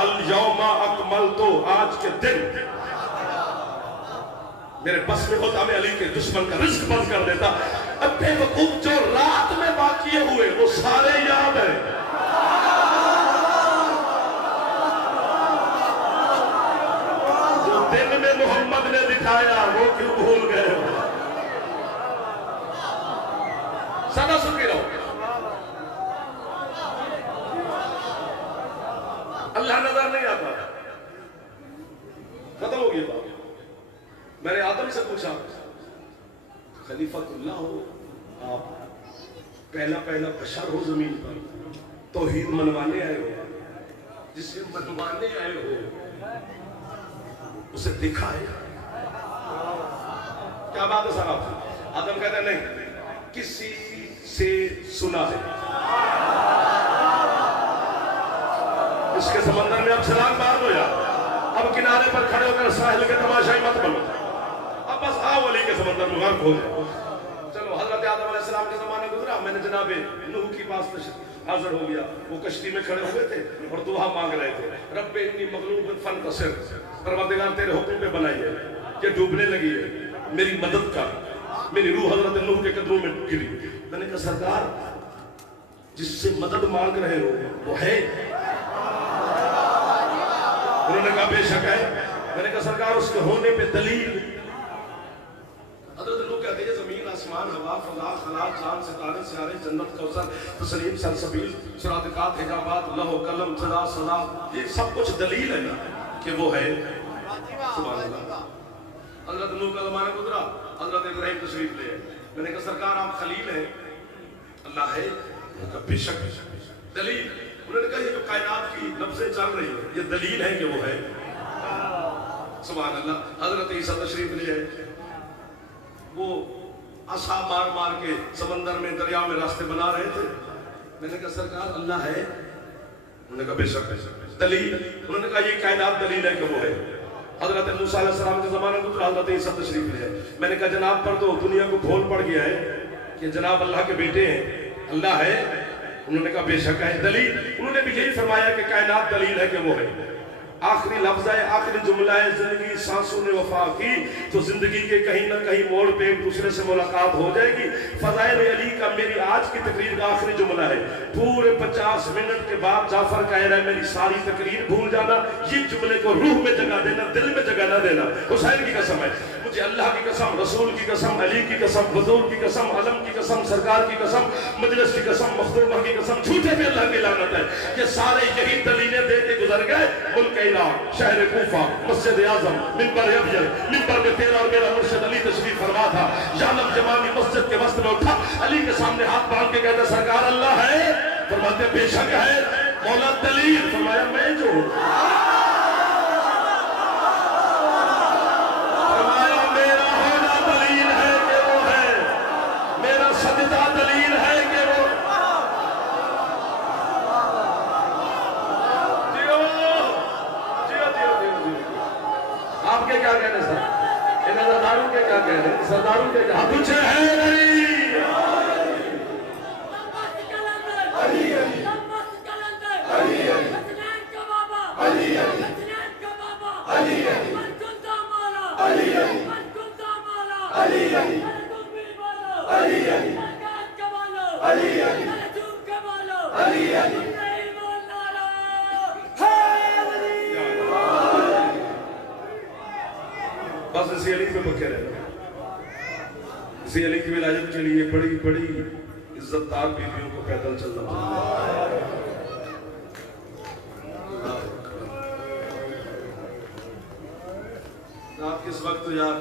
الیوم اکملت, آج کے دن میرے بس میں ہوتا میں علی کے دشمن کا رزق بند کر دیتا. اب بے وقوف جو رات میں واقعے ہوئے وہ سارے یاد ہیں. جو دن میں محمد نے دکھایا وہ کیوں بھول گئے ہو. سدا سن کے رہو. اللہ نظر نہیں آتا. ختم ہو گیا بات. میں نے آدم سے پوچھا خلیفۃ اللہ ہو آپ, پہلا بشر ہو زمین پر, توحید منوانے آئے ہو, جسے منوانے آئے ہو اسے دکھا ہے. کیا بات ہے صاحب؟ آدم کہتا ہے نہیں, کسی سے سنا ہے. اس کے سمندر میں اب چھلانگ مار دو یار. اب کنارے پر کھڑے ہو کر ساحل کے تماشائی مت بنو. اب بس آؤ علی کے سمندر میں غرق ہو جائے. چلو حضرت آدم علیہ السلام کے زمانے گزرا, میں نے جناب نوح کی پاس حاضر ہو گیا. وہ کشتی میں کھڑے ہوئے تھے اور دعا مانگ رہے تھے, رب انی مغلوب فانتصر, پروردگار تیرے حکم پہ بنائی ہے, یہ ڈوبنے لگی ہے, میری مدد کر. میری روح حضرت نوح کے قدموں میں گری. میں نے کہا سرکار جس سے مدد مانگ رہے ہو وہ ہے؟ انہوں نے کہا بے شک ہے. میں نے کہا سرکار اس کے ہونے پہ دلیل. حضرت لوگ کہتے ہیں زمین آسمان ہوا فضا خلا چاند ستارے سیارے جنت کوثر تسلیم سلسبیل سرادقات حجابات لوح قلم صدا صدا, یہ سب کچھ دلیل ہے نا کہ وہ ہے. سبحان اللہ. حضرت نوح کا زمانہ گزرا, حضرت ابراہیم تشریف لے. میں نے کہا سرکار آپ خلیل ہیں, اللہ ہے؟ بے شک. دلیل. انہوں نے کہا یہ جو کائنات کی نبضیں چل رہی ہیں یہ دلیل ہے کہ وہ ہے. سبحان اللہ. حضرت عیسیٰ تشریف لے آئے, وہ عصا مار مار کے سمندر میں دریا میں راستے بنا رہے تھے. میں نے کہا سرکار اللہ ہے؟ انہوں نے کہا بے شک. دلیل. انہوں نے کہا یہ کائنات دلیل ہے کہ وہ ہے. حضرت موسیٰ علیہ السلام کے زمانے میں حضرت عیسیٰ تشریف لے آئے. میں نے کہا جناب پر تو دنیا کو بھول پڑ گیا ہے کہ جناب اللہ کے بیٹے ہیں, اللہ ہے؟ انہوں نے کہا بے شک ہے. دلیل. انہوں نے بھی یہی فرمایا کہ کائنات دلیل ہے کہ وہ ہے. آخری لفظ ہے، آخری جملہ ہے، زندگی سانسوں نے وفا کی تو زندگی کے کہیں نہ کہیں موڑ پہ ایک دوسرے سے ملاقات ہو جائے گی۔ فضائل علی کا میری آج کی تقریر کا آخری جملہ ہے، پورے 50 منٹ کے بعد جعفر کہہ رہا ہے میری ساری تقریر بھول جانا، یہ جملے کو روح میں جگہ دینا، دل میں جگہ نہ دینا۔ حسین کی قسم ہے، مجھے اللہ کی قسم، رسول کی قسم، علی کی قسم، حضور کی قسم، علم کی قسم، سرکار کی قسم، مجلس کی قسم، مخدومہ کی قسم، جھوٹے پہ اللہ کی لعنت ہے۔ یہ سارے یہی دلیلیں دے کے گزر گئے۔ ملک عراق، شہر کوفہ، مسجد اعظم، منبر ابیض، منبر میں تیرا اور میرا مرشد علی تشریف فرما تھا۔ جانب جمالی مسجد کے وسط میں اٹھا، علی کے سامنے ہاتھ باندھ کے کہتا سرکار اللہ ہے؟ فرماتے بے شک ہے۔ مولا دلیل؟ فرمایا میں جو ہوں۔ فرمایا میرا ہونا دلیل ہے کہ وہ ہے، میرا سجدہ دلیل ہے کہ وہ۔ آپ کے کیا کہنے سر؟ ان سرداروں کے کیا کہنے؟ سرداروں کے کیا کچھ ہے نہیں؟ بس اسی علی پہ پکے رہے، اسی علی کی ولایت کے لیے بڑی بڑی عزت دار بیویوں کو پیدل چلنا پڑتا۔ آپ کس وقت یار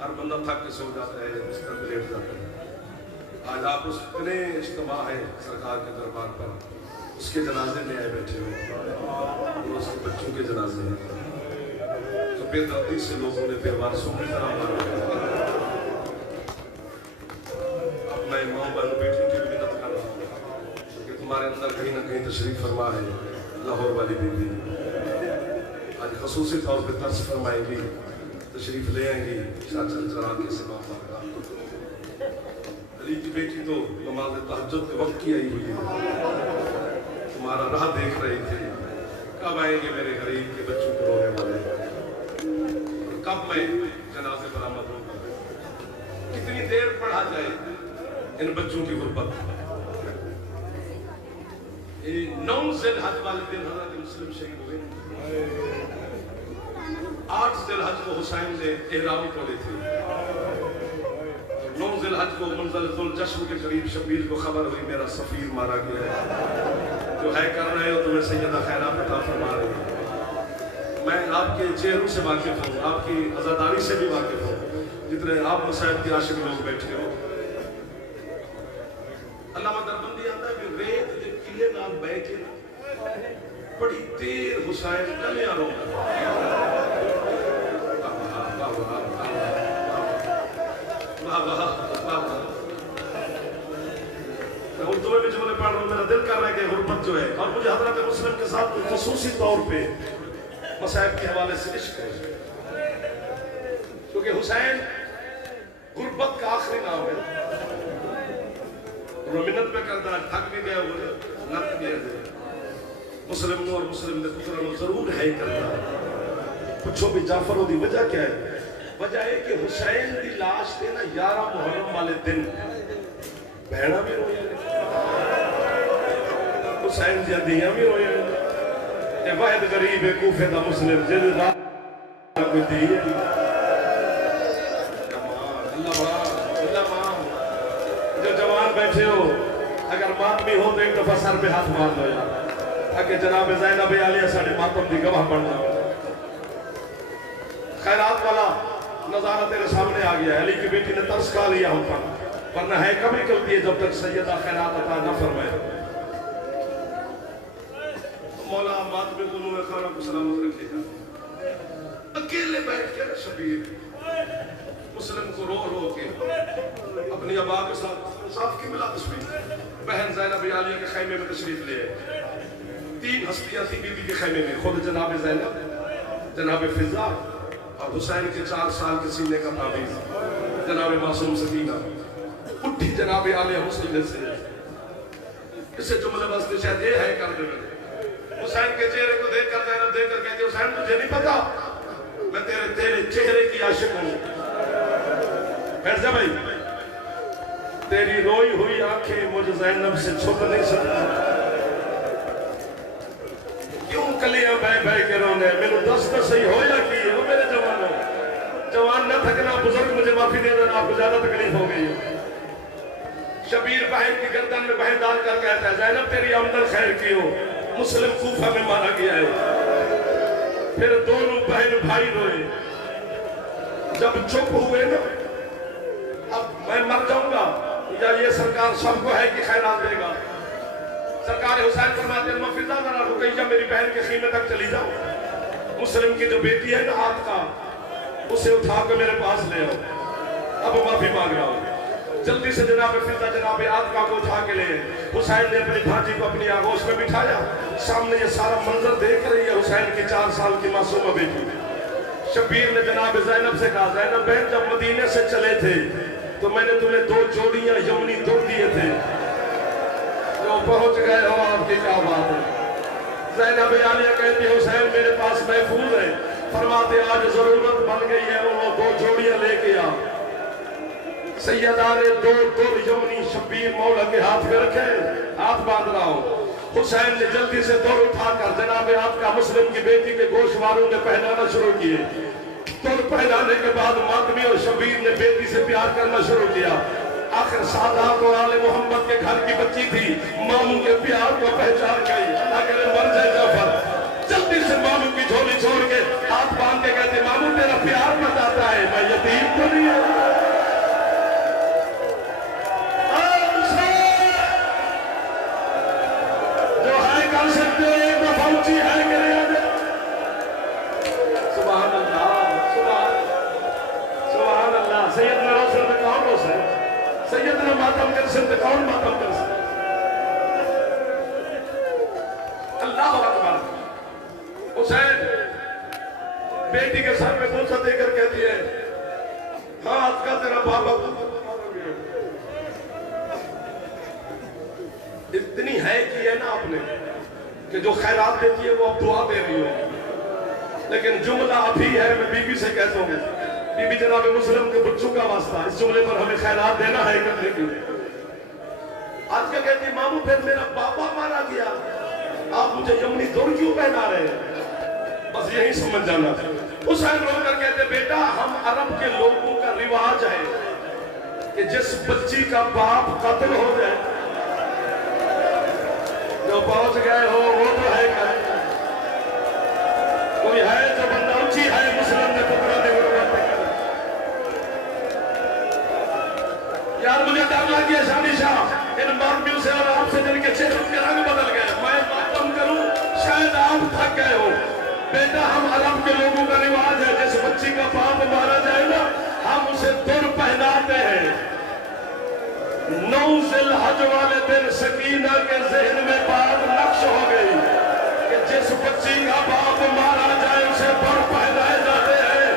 ہر بندہ تھک کے سو جاتا ہے، بستر پہ لیٹ جاتا ہے۔ آج آپ اس اتنے اجتماع ہے سرکار کے دربار پر، اس کے جنازے میں آئے بیٹھے ہو، اس کے بچوں کے جنازے ہیں، تو بے دردی سے لوگوں نے بے وارثوں کی طرح مارا۔ اب میں ماں بہنوں بیٹھوں کی بھی مدد کر رہا ہوں کہ تمہارے اندر کہیں نہ کہیں تشریف فرما ہے لاہور والی بیوی، آج خصوصی طور پہ ترس فرمائیں گی، تشریف لے آئیں گی چاچل چرا کے سے باپ کا۔ علی کی بیٹی تو نماز تہجد کے وقت کی آئی ہوئی ہے، تمہارا راہ دیکھ رہی تھی کب آئیں گے میرے غریب کے بچوں کو رونے والے، کب میں جنازے برآمد ہوگا، کتنی دیر پڑھا جائے ان بچوں کی غربت۔ 9 ذی الحج والے دن حضرت مسلم شہید ہوئے، 8 ذی الحج کو حسین نے احرام کھولے تھے، 9 ذی الحج کو منزلۃ الجشن کے قریب شبیر کو خبر ہوئی میرا سفیر مارا گیا ہے، جو ہے کر رہے ہو تمہیں سیدہ خیرات عطا فرما رہے ہیں۔ میں آپ کے چہروں سے واقف ہوں، آپ کی عزاداری سے بھی واقف ہوں، جتنے آپ مسائب کے عاشق لوگ بیٹھے ہو۔ علامہ دربندی آتا ہے کہ ریت دے کلے نال بہ کے بڑی دیر حسین کلیاں رو میں اردو میں بھی جملے پڑھ رہا ہوں، میرا دل کر رہا ہے کہ غربت جو ہے، اور مجھے حضرت مسلم کے ساتھ خصوصی طور پہ مصائب کے حوالے سے عشق ہے، کیونکہ حسین غربت کا آخری نام ہے۔ وہ منت پہ کرتا ہے، تھک بھی گیا وہ نت گیا دے مسلم نو اور مسلم نے پترانو ضرور ہے کرتا ہے۔ پوچھو بھی جعفر دی وجہ کیا ہے؟ وجہ ہے کہ حسین دی لاش تے نا 11 محرم والے دن بہنا بھی رویا حسین دی دیاں بھی رویا۔ اے واحد غریب کوفے دا مسلم جد دا کوئی دی ہے اللہ مان جو جوان بیٹھے ہو، اگر ماتمی ہو تو ایک دفعہ سر پہ ہاتھ مار دو یار، تاکہ جناب زینب عالیہ ساڑھے ماتم دی گواہ بننا۔ خیرات والا نظارہ تیرے سامنے آ گیا ہے، علی کی بیٹی نے ترس کھا لیا ہم پر، ورنہ ہے کبھی کلتی ہے جب تک سیدہ خیرات عطا نہ فرمائے۔ مولا ماتم دنوں میں خانہ کو سلامت رکھے جا، اکیلے بیٹھ کے شبیر مسلم کو رو رو کے اپنی ابا کے ساتھ صاف کی ملا تصویر، بہن زینب عالیہ کے خیمے میں تشریف لے، 3 ہستیاں تھی بی بی کے خیمے میں، خود جناب زینب، جناب فضا اور حسین کے 4 سال کے سینے کا تعویذ، جناب معصوم سکینہ اٹھی جناب عالیہ مسلم سے، اسے جملے بستے شاید یہ ہے کر دے میں حسین کے چہرے کو دیکھ کر زینب دیکھ کر کہتی حسین تجھے نہیں پتا میں تیرے چہرے کی عاشق ہوں. بیٹھ جا بھائی. تیری روئی ہوئی آنکھیں مجھے زینب سے چھپ نہیں سکتی. کیوں کلیاں بہ بہ کے رونے میرے دست صحیح ہو یا کی وہ میرے جوانوں جوان نہ تھکنا بزرگ مجھے معافی دے دینا آپ کو زیادہ تکلیف ہو گئی. شبیر بہن کی گردن میں بہن ڈال کر کہتا ہے زینب تیری آمدن خیر کی ہو مسلم کوفہ میں مارا گیا ہے. پھر دونوں بہن بھائی روئے. جب چپ ہوئے نا اب میں مر جاؤں گا یا یہ سرکار سب کو ہے کہ خیرات دے گا. سرکار حسین فرماتے ہیں مفیدہ ذرا رکیہ میری بہن کے خیمے تک چلی جاؤ. مسلم کی جو بیٹی ہے نا ہاتھ کا اسے اٹھا کے میرے پاس لے آؤ. اب معافی مانگ رہا ہوں. جلدی سے جناب فضہ جناب آتکا کو اٹھا کے لے. حسین نے اپنی بھانجی کو اپنی آغوش میں بٹھایا. سامنے یہ سارا منظر دیکھ رہی ہے حسین کی 4 سال کی معصومہ بیٹی. شبیر نے جناب زینب سے کہا زینب بہن جب مدینے سے چلے تھے تو میں نے تمہیں 2 جوڑیاں یمنی در دیے تھے جو پہنچ گئے ہو آپ کی کیا بات ہے. زینب عالیہ کہتی حسین میرے پاس محفوظ ہے. فرماتے آج ضرورت بن گئی ہے وہ 2 جوڑیاں لے کے آ. سیدہ نے 2 در یمنی شبیر مولا کے ہاتھ میں رکھے ہاتھ باندھ رہا ہوں. حسین نے جلدی سے در اٹھا کر جناب آتکا مسلم کی بیٹی کے گوشواروں نے پہنانا شروع کیے. در پہنانے کے بعد ماتمی اور شبیر نے بیٹی سے پیار کرنا شروع کیا. آخر سادات اور آل محمد کے گھر کی بچی تھی ماموں کے پیار کو پہچان گئی. اللہ کرے مر جائے جعفر. جلدی سے ماموں کی جھولی چھوڑ کے ہاتھ باندھ کے کہتے ماموں تیرا پیار بتاتا ہے میں یتیم تو نہیں ہوں. جو ہے کر سکتے ہو ایک دفعہ اونچی ہے کہ نہیں آجے. سبحان اللہ سبحان اللہ. سیدنا روشن میں کون روشن سیدنا ماتم کر سکتے کون ماتم کر سکتے. اللہ اکبر. حسین بیٹی کے سر میں بوسہ دے کر کہتی ہے ہاں آتکا تیرا بابا اتنی ہے کی ہے نا آپ نے کہ جو خیرات دیتی ہے وہ اب دعا دے رہی ہو. لیکن جملہ ابھی ہے میں بی بی سے کہتا ہوں بی بی جناب مسلم کے بچوں کا واسطہ اس جملے پر ہمیں خیرات دینا ہے کرنے کی. آج کا کہتی ہے ماموں پھر میرا بابا مارا گیا آپ مجھے یمنی در کیوں پہنا رہے ہیں. بس یہی سمجھ جانا. حسین رو کر کہتے بیٹا ہم عرب کے لوگوں کا رواج ہے کہ جس بچی کا باپ قتل ہو جائے جو پہنچ گئے ہو وہ تو ہے کر. کوئی ہے جو بندہ اونچی ہے مسلم نے پترہ دے غربت کر. یار مجھے ڈر لگ گیا شانی شاہ ان مارمیوں سے اور آپ سے جن کے چہروں کے رنگ بدل گئے. میں ماتم کروں شاید آپ تھک گئے ہو. بیٹا ہم عرب کے لوگوں کا رواج ہے جس بچی کا باپ مارا جائے نا ہم اسے در پہناتے ہیں. 9 ذی الحج والے دن سکینہ کے ذہن میں بات نقش ہو گئی کہ جس بچی کا باپ مارا جائے اسے در پہنائے جاتے ہیں.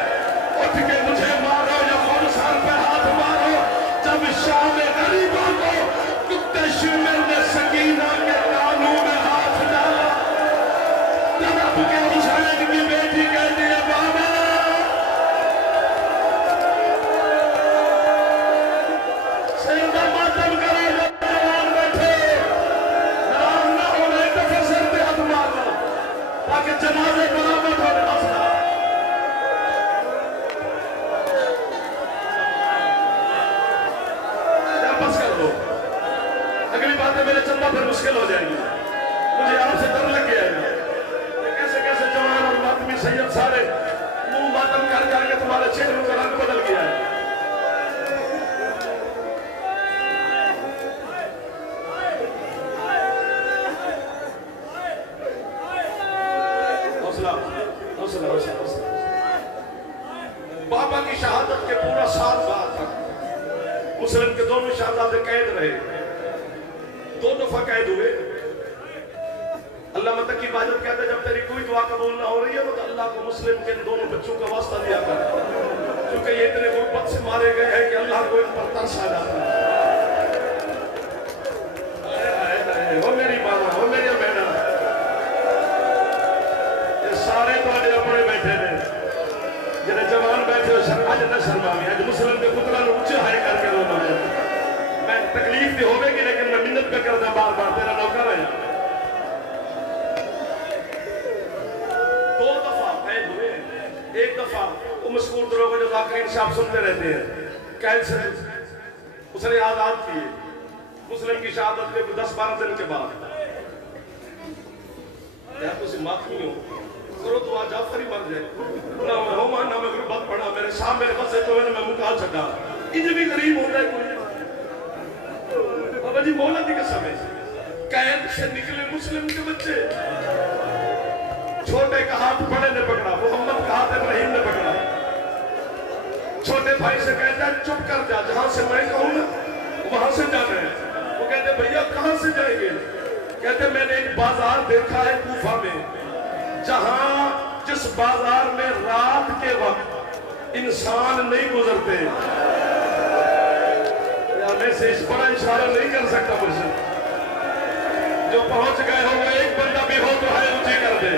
اٹھ کے مجھے مارو یا خورسان پہ ہاتھ مارو. جب شام غریبوں کو کتے شمر نے سکینہ کے کانوں میں ہاتھ ڈالا جب اب کے حسین کی بیٹی کہتی ہے بابا سیدہ ماتم کرے جوان بیٹھے نام نہ ہونے دفع سر پہ ہاتھ مار دو تاکہ جنازے برابر ہونے مسئلہ. بس کر دو اگلی باتیں میرے چندہ پھر مشکل ہو جائیں گی. مجھے آپ سے ڈر لگ گیا ہے کیسے کیسے جوان اور ماتمی سید سارے منہ ماتم کر کر کے تمہارے چہروں کا رنگ بدل گیا ہے. بابا کی شہادت کے پورا 7 سال تک مسلم کے دونوں شہزادے قید رہے. 2 دفعہ قید ہوئے. اللہ متقی باجت کہتا ہے جب تیری کوئی دعا قبول نہ ہو رہی ہے تو اللہ کو مسلم کے دونوں بچوں کا واسطہ دیا کر کیونکہ یہ اتنے غربت سے مارے گئے ہیں کہ اللہ کو ان پر ترس آ جاتا ہے. وہ میری ماما وہ میری بیٹا کر دیں بار بار، تیرا نوکر ہے. 2 دفعہ قید ہوئے. ایک دفعہ وہ مشہور دروغ جو ذاکرین سے آپ سنتے رہتے ہیں، قید سے اس نے آزاد کیے مسلم کی شہادت کے 10-12 دن کے بعد. یا تو اسے معافی ہو کرو تو آج جعفر ہی مر جائے نہ میں رومان نہ میں غربت پڑا میرے شام میرے بسے تو میں مکال چھٹا. انج بھی غریب ہوتا ہے کوئی. بابا جی مولا دی قسم ہے، قید سے نکلے مسلم کے بچے. چھوٹے کا ہاتھ بڑے نے پکڑا، محمد کا ہاتھ ابراہیم نے پکڑا. چھوٹے بھائی سے کہتا ہے چپ کر جا، جہاں سے میں کہوں نا وہاں سے جانا ہے. وہ کہتے ہیں بھیا کہاں سے جائیں گے؟ کہتے ہیں میں نے ایک بازار دیکھا ہے کوفہ میں، جہاں جس بازار میں رات کے وقت انسان نہیں گزرتے. میں سے اس بڑا اشارہ نہیں کر سکتا مرشد. جو پہنچ گئے ہو وہ ایک بندہ بھی ہو تو ہے اونچی کر دے.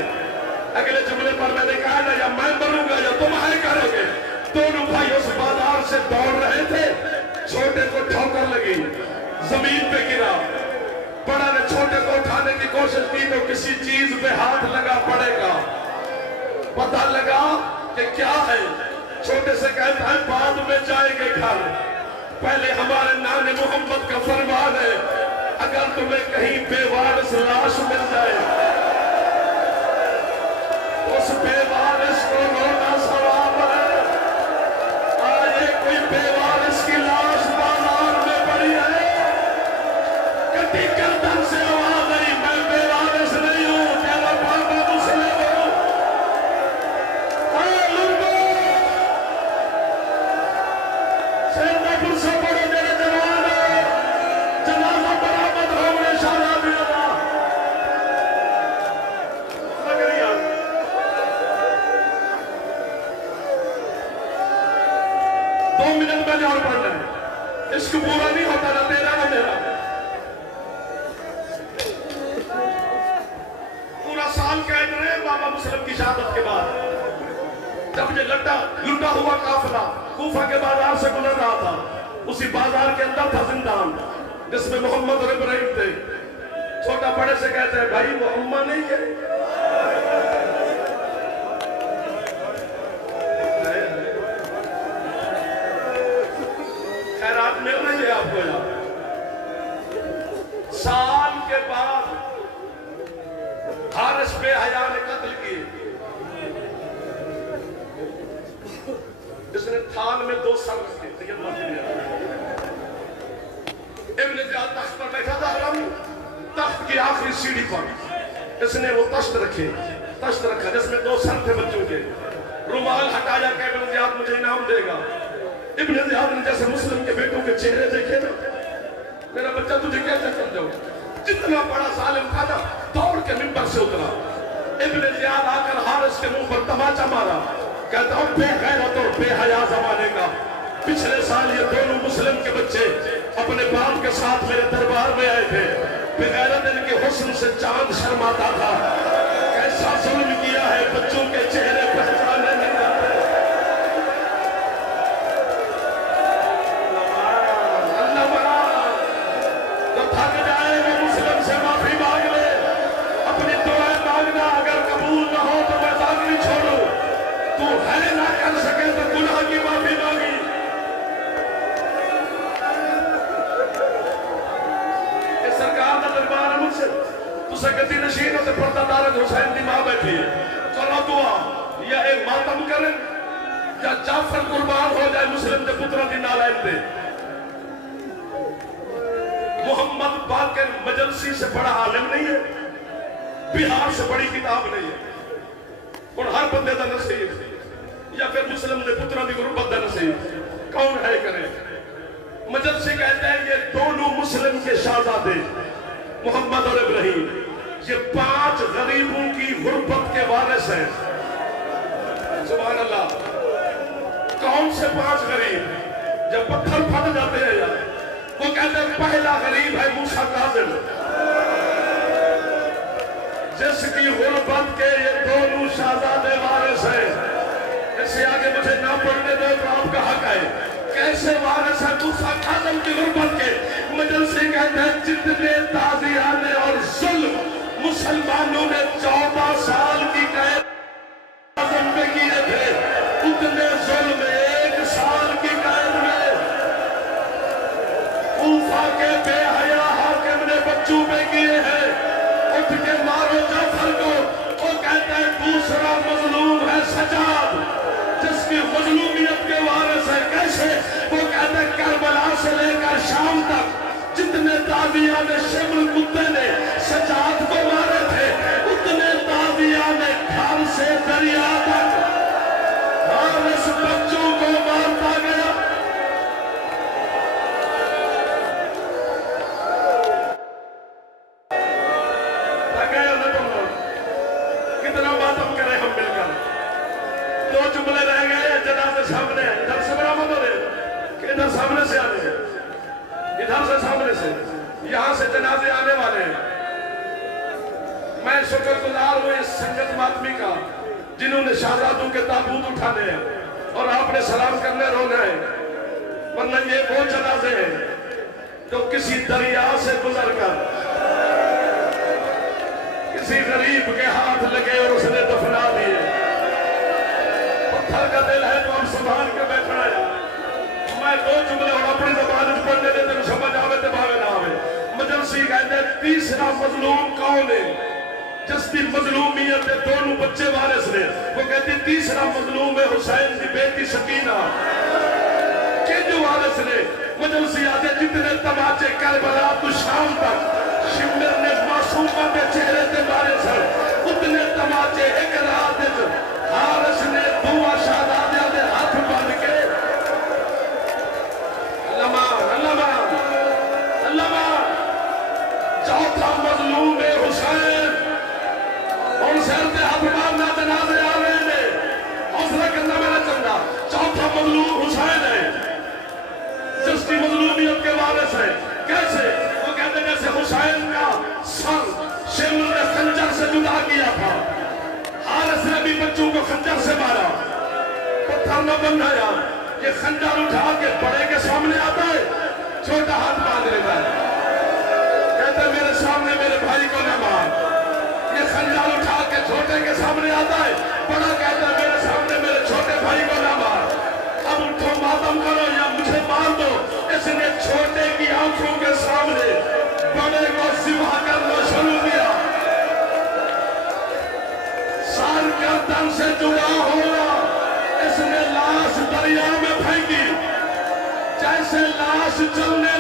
اگلے جملے پر میں نے کہا نا یا میں مروں گا یا تم ہے کرو گے. دونوں بھائی اس بازار سے دوڑ رہے تھے، چھوٹے کو ٹھوکر لگی، زمین پہ گرا. بڑا نے چھوٹے کو اٹھانے کی کوشش کی تو کسی چیز پہ ہاتھ لگا پڑے گا. پتہ لگا کہ کیا ہے. چھوٹے سے کہتا ہے بعد میں جائیں گے گھر، پہلے ہمارے نان محمد کا فرمان ہے اگر تمہیں کہیں بے وارث لاش مل جائے اس بے وارث کو رونا ثواب ہے. آج کوئی بے وارث کی لاش بازار میں پڑی ہے، کٹی گردن سے آواز آئی میں بے وارث نہیں ہوں، تیرا بابا مسلم ہوں. اے لوگوں سیدنا پرسہ پڑھو میرے جوانوں، جنازہ برآمد ہونے شاہدہ بھی اللہ. مگریہ 2 منٹ میں جان پڑھ لیں، اس کو پورا نہیں ہوتا نہ تیرا نہ میرا. پورا سال قید رہے بابا مسلم کی شہادت کے بعد. جب یہ لٹا ہوا قافلہ کوفہ کے بازار سے گزر رہا تھا، اسی بازار کے اندر تھا زندان جس میں محمد اور ابراہیم تھے. چھوٹا بڑے سے کہتے ہیں بھائی وہ اماں نہیں ہے. خیرات مل رہی ہے آپ کو یہاں. سال کے بعد حارث بے حیا نے قتل کیے. اس نے تھال میں 2 سر رکھے تھے. ابن زیاد تخت پر بیٹھا تھا، تخت کی آخری سیڑھی پر اس نے وہ تشت رکھا جس میں 2 سر تھے بچوں کے. رومال ہٹایا کہ ابن زیاد مجھے انعام دے گا. ابن زیاد نے جیسے مسلم کے بیٹوں کے چہرے دیکھے نا، میرا بچہ تجھے کیسے کر دوں. جتنا بڑا ظالم تھا نا دوڑ کے منبر سے اترا. ابن زیاد آ کر حارث کے منہ پر تماچا مارا، کہتا ہوں بے غیرت اور بے حیا زمانے کا. پچھلے سال یہ دونوں مسلم کے بچے اپنے باپ کے ساتھ میرے دربار میں آئے تھے. بے غیرت ان کے حسن سے چاند شرماتا تھا. کیسا ظلم کیا ہے، بچوں کے چہرے پہچانے نہیں آتے. اللہ بڑا تو تھک جائے وہ مسلم سے معافی مانگ لے. اپنی دعائیں مانگنا، اگر قبول نہ ہو تو میں ظالمی چھوڑوں. تو ہے نہ کر سکے تو گناہ کی معافی مانگی. کہ سرکار کا دربار ہے مجھ سے تو سکتی نشین ہوتے پردہ دارت حسین دی ماں بیٹھی ہے. کرو دعا یا ایک ماتم کریں یا جعفر قربان ہو جائے مسلم دے پترہ دی نالائن دے. محمد باقر مجلسی سے بڑا عالم نہیں ہے، بہار سے بڑی کتاب نہیں ہے. اور ہر بندے دا نصیب یا پھر مسلم دے پترہ دی غربت دا نصیب کون ہے کرے. مجلسی کہتے ہیں یہ دونوں مسلم کے شہزادے محمد اور ابراہیم یہ 5 غریبوں کی غربت کے وارث ہیں. سبحان اللہ. کون سے 5 غریب؟ جب پتھر پھٹ جاتے ہیں یار وہ کہتے ہیں پہلا غریب ہے موسیٰ کاظم جس کی غربت کے یہ دونوں شہزادے وارث ہیں. اس سے آگے مجھے نہ پڑھنے دو تو آپ کا حق ہے. کیسے وارث ہے موسیٰ کاظم کی غربت کے؟ مجلسی کہتے کہتے ہیں جتنے تازیانے اور ظلم مسلمانوں نے 14 سال کی قید پہ کیے تھے، اتنے ظلم 1 سال کی قید میں کوفہ کے بے حیا حاکم نے بچوں پہ کیے ہیں۔ اٹھ کے مارو جعفر کو۔ وہ کہتا ہے دوسرا مظلوم ہے سجاد، جس کی مظلومیت کے وارث ہے۔ کیسے؟ وہ کہتا ہے کربلا سے لے کر شام تک جتنے تازیان شمر کتے نے سجاد کو مارے تھے، اتنے تازیان گھر سے دریا تک حارث بچوں کو مارتا گیا۔ کتنا ماتم کرے ہم مل کر، 2 جملے رہ گئے جنازے سامنے، ادھر سے برآمد ہو رہے کہ ادھر سامنے سے آنے ہیں، ادھر سے سامنے سے، یہاں سے جنازے آنے والے ہیں۔ میں شکر گزار ہوں اس سنگت ماتمی کا جنہوں نے شہزادوں کے تابوت اٹھانے ہیں اور آپ نے سلام کرنے رونا ہے، ورنہ یہ وہ جنازے ہیں جو کسی دریا سے گزر کر کسی غریب کے ہاتھ لگے اور اس نے دفنا دیے۔ پتھر کا دل ہے تو ہم سنبھال کے بیٹھنا ہے۔ میں 2 جملے اور اپنی زبان پڑھنے دیتے ہیں، سمجھ آوے تے بھاوے نہ آوے۔ مجلسی کہتے ہیں تیسرا مظلوم کون ہے؟ جس کی مظلومیت ہے دونوں بچے وارث نے، وہ کہتے ہیں تیسرا مظلوم ہے حسین کی بیٹی سکینہ کہ جو وارث نے۔ مجلسی آتے جتنے تماچے کربلا تو شام تک شمر نے معصومہ کے چہرے تے مارے سر، اتنے تماچے ایک رات حارث نے 2 شہزادیاں دے ہاتھ بن کے چوتھا مظلوم ہے حسین، اور سر تے ہاتھ مارنا جنازے آ رہے ہیں، حوصلہ کرنا میرا چندہ۔ چوتھا مظلوم حسین ہے جس کی مظلومیت کے وارث ہے۔ کیسے؟ وہ کہتے ہیں جیسے حسین کا سر شمر نے خنجر سے جدا کیا تھا، حارث نے بھی بچوں کو خنجر سے مارا، پتھر نہ بنایا۔ یہ خنجر اٹھا کے بڑے کے سامنے آتا ہے، چھوٹا ہاتھ باندھ لیتا ہے، کہتے ہیں میرے سامنے میرے بھائی کو نہ مار۔ یہ خنجر اٹھا کے چھوٹے کے سامنے آتا ہے، بڑا کہتا ہے میرے سامنے میرے چھوٹے بھائی کو نہ مار۔ اب اٹھو ماتم کرو یا مجھے مار دو۔ اس نے چھوٹے کی آنکھوں کے سامنے بڑے کو ذبح کرنا شروع کیا۔ سر گردن سے جدا ہوا، اس نے لاش دریا میں پھینکی، جیسے لاش چلنے